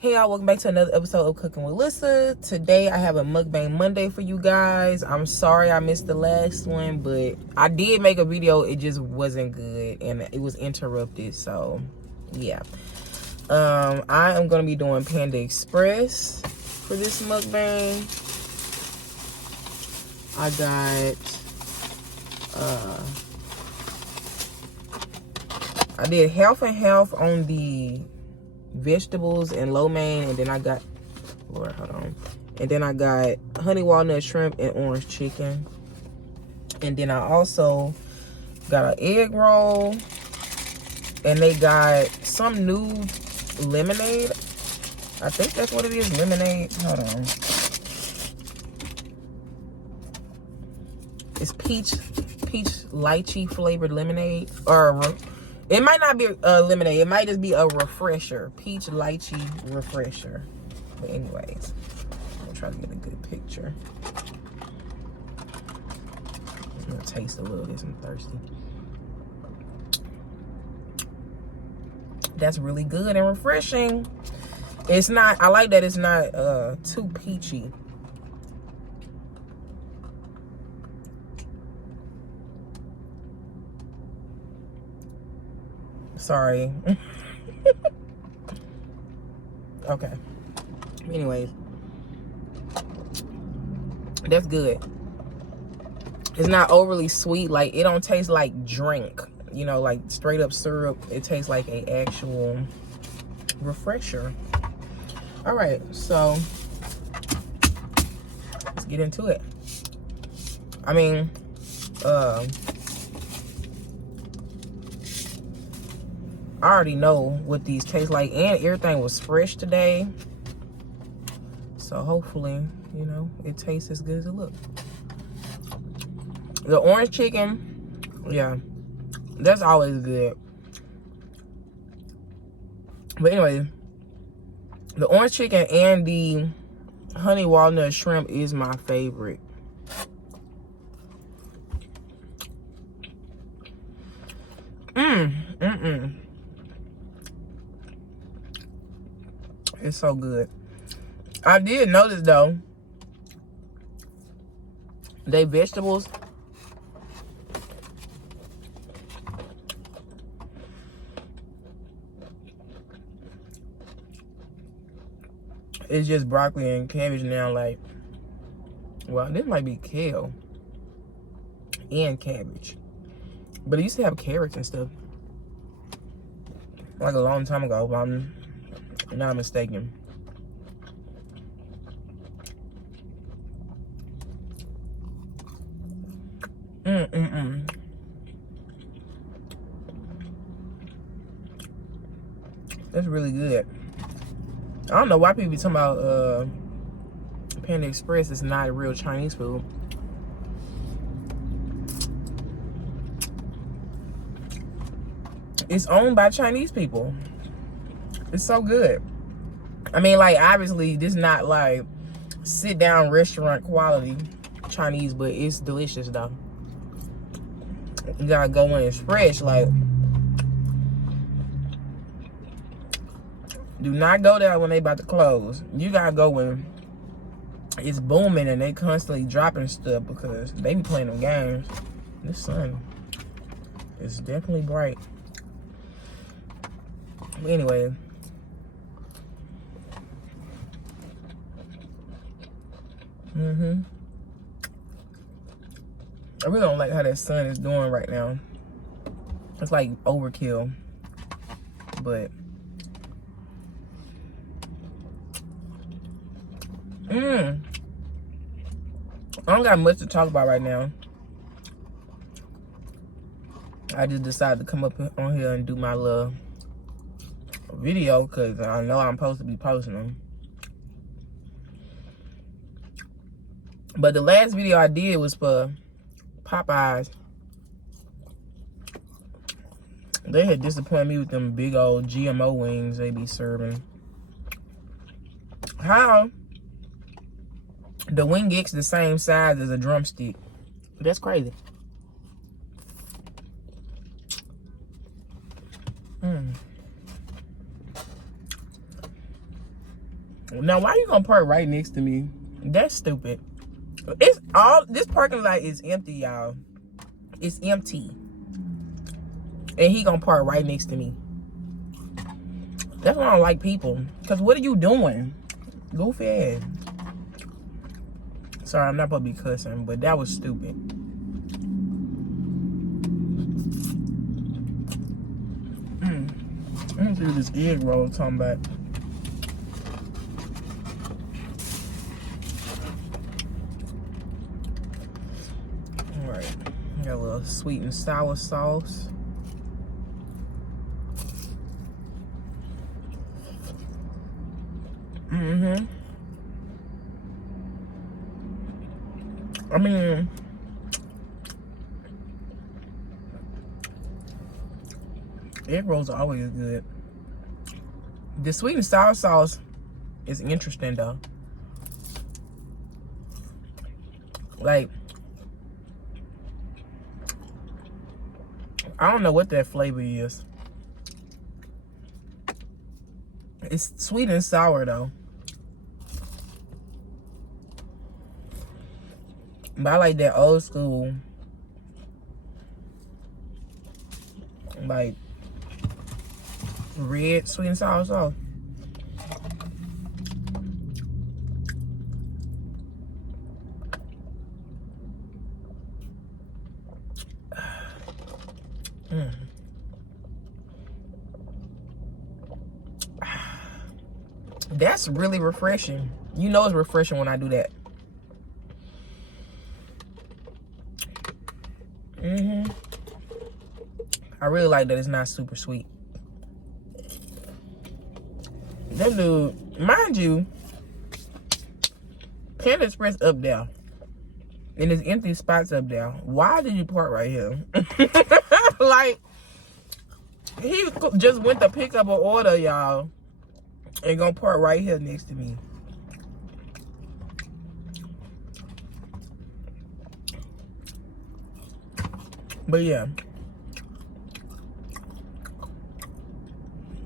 Hey y'all, welcome back to another episode of Cooking with Lissa. Today I have a mukbang Monday for you guys. I'm sorry I missed the last one, but I did make a video. It just wasn't good and it was interrupted, so yeah. I am gonna be doing Panda Express for this mukbang. I did half and half on the vegetables and lo mein, and then I got honey walnut shrimp and orange chicken, and then I also got an egg roll, and they got some new lemonade. I think that's what it is, lemonade. Hold on, it's peach lychee flavored lemonade, or it might not be a lemonade. It might just be a refresher. Peach lychee refresher. But anyways, I'm gonna try to get a good picture. I'm gonna taste a little of this. I'm thirsty. That's really good and refreshing. It's not, I like that it's not too peachy. Sorry. Okay. Anyways, that's good. It's not overly sweet. Like, it don't taste like drink, you know, like straight up syrup. It tastes like a actual refresher. All right, so let's get into it. I mean, I already know what these taste like, and everything was fresh today. So hopefully, you know, it tastes as good as it looks. The orange chicken, yeah, that's always good. But anyway, the orange chicken and the honey walnut shrimp is my favorite. It's so good. I did notice though, they vegetables, it's just broccoli and cabbage now. Like, well, this might be kale and cabbage, but it used to have carrots and stuff like a long time ago, if I'm not mistaken. That's really good. I don't know why people be talking about Panda Express is not real Chinese food. It's owned by Chinese people. It's so good. I mean, like, obviously this not like sit down restaurant quality Chinese, but it's delicious though. You gotta go when it's fresh. Like, do not go there when they about to close. You gotta go when it's booming and they constantly dropping stuff, because they be playing them games. This sun is definitely bright. But anyway, I really don't like how that sun is doing right now. It's like overkill, but I don't got much to talk about right now. I just decided to come up on here and do my little video because I know I'm supposed to be posting them. But the last video I did was for Popeyes. They had disappointed me with them big old GMO wings they be serving. How the wing gets the same size as a drumstick? That's crazy. Now, why you gonna park right next to me? That's stupid. This parking lot is empty, y'all. It's empty. And he gonna park right next to me. That's why I don't like people. Cause what are you doing? Goofy ass. Sorry, I'm not supposed to be cussing, but that was stupid. Let me see what this egg roll talking about. Alright. Got a little sweet and sour sauce. I mean, egg rolls are always good. The sweet and sour sauce is interesting though. Like, I don't know what that flavor is. It's sweet and sour though. But I like that old school, like, red sweet and sour sauce. That's really refreshing. You know it's refreshing when I do that. I really like that it's not super sweet. That dude, mind you, Panda Express up there. And there's empty spots up there. Why did you park right here? Like, he just went to pick up an order, y'all. And gonna park right here next to me. But yeah.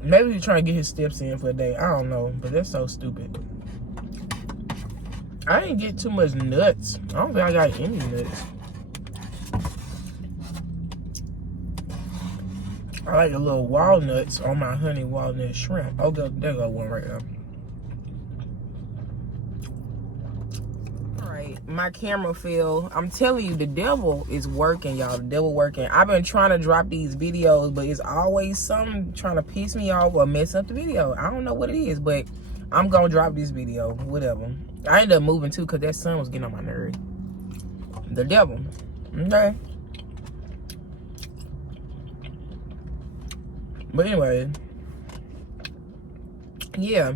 Maybe he's trying to get his steps in for the day. I don't know. But that's so stupid. I didn't get too much nuts. I don't think I got any nuts. I like the little walnuts on my honey walnut shrimp. Oh, there go one right there. Alright, my camera fell. I'm telling you, the devil is working, y'all. The devil working. I've been trying to drop these videos, but it's always something trying to piss me off or mess up the video. I don't know what it is, but I'm gonna drop this video. Whatever. I ended up moving too because that sun was getting on my nerves. The devil. Okay. But anyway, yeah.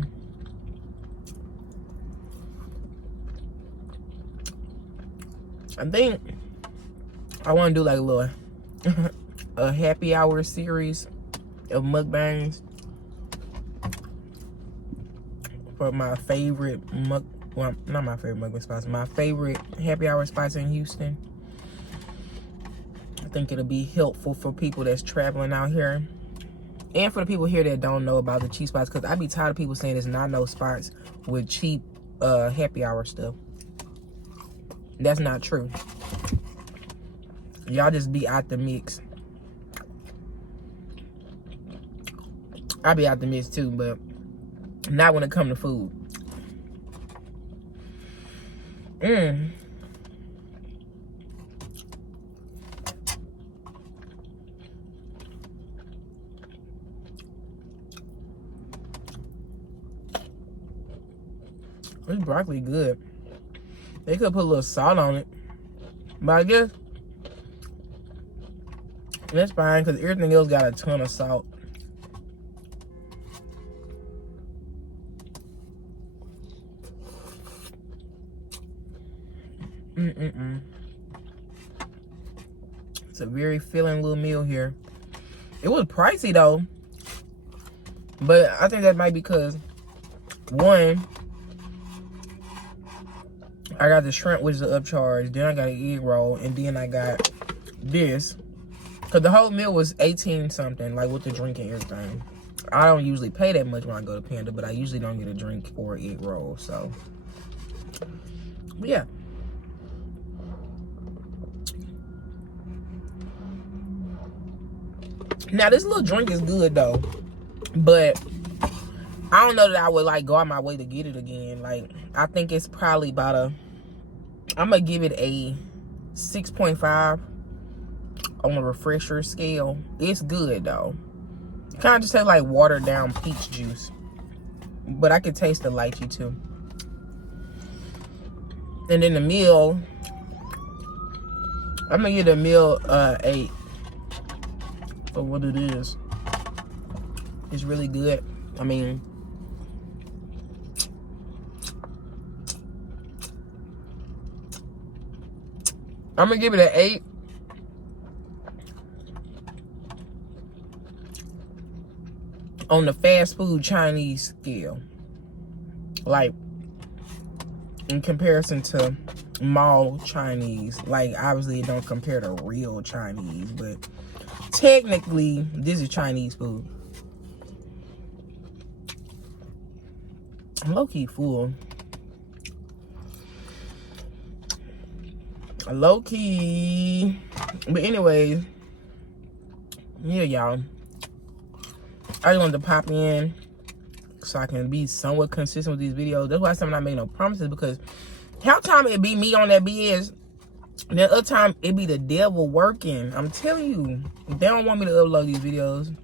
I think I want to do like a little a happy hour series of mukbangs for my favorite well, not my favorite mukbang spots, my favorite happy hour spots in Houston. I think it'll be helpful for people that's traveling out here. And for the people here that don't know about the cheap spots, because I be tired of people saying there's not no spots with cheap happy hour stuff. That's not true. Y'all just be out the mix. I be out the mix too, but not when it come to food. This broccoli good. They could put a little salt on it, but I guess that's fine because everything else got a ton of salt. It's a very filling little meal here. It was pricey though, but I think that might be because, one, I got the shrimp, which is an upcharge. Then I got an egg roll, and then I got this. Cause the whole meal was 18 something, like with the drink and everything. I don't usually pay that much when I go to Panda, but I usually don't get a drink or an egg roll. So, but yeah. Now, this little drink is good, though. But I don't know that I would, like, go out my way to get it again. Like, I think it's probably about a... I'm going to give it a 6.5 on the refresher scale. It's good, though. Kind of just tastes like watered down peach juice. But I can taste the lychee, too. And then the meal... I'm going to give the meal 8. For what it is. It's really good. I mean... I'm going to give it an 8. On the fast food Chinese scale. Like, in comparison to mall Chinese. Like, obviously it don't compare to real Chinese. But technically, this is Chinese food. I'm low-key full. Low-key. But anyways, yeah, y'all. I just wanted to pop in so I can be somewhat consistent with these videos. That's why I'm not making no promises, because half time it be me on that BS. The other time it be the devil working. I'm telling you, they don't want me to upload these videos.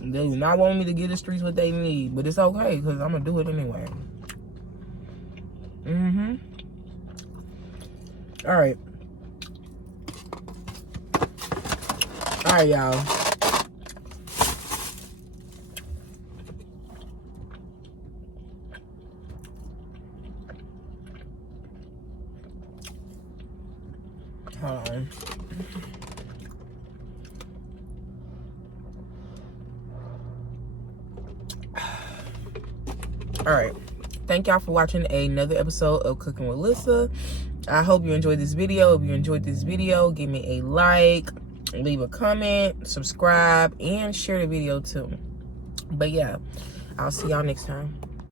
They do not want me to give the streets what they need, but it's okay because I'm gonna do it anyway. All right, y'all. Hold on. All right, thank y'all for watching another episode of Cooking with Lissa. I hope you enjoyed this video. If you enjoyed this video, give me a like, leave a comment, subscribe, and share the video too. But yeah, I'll see y'all next time.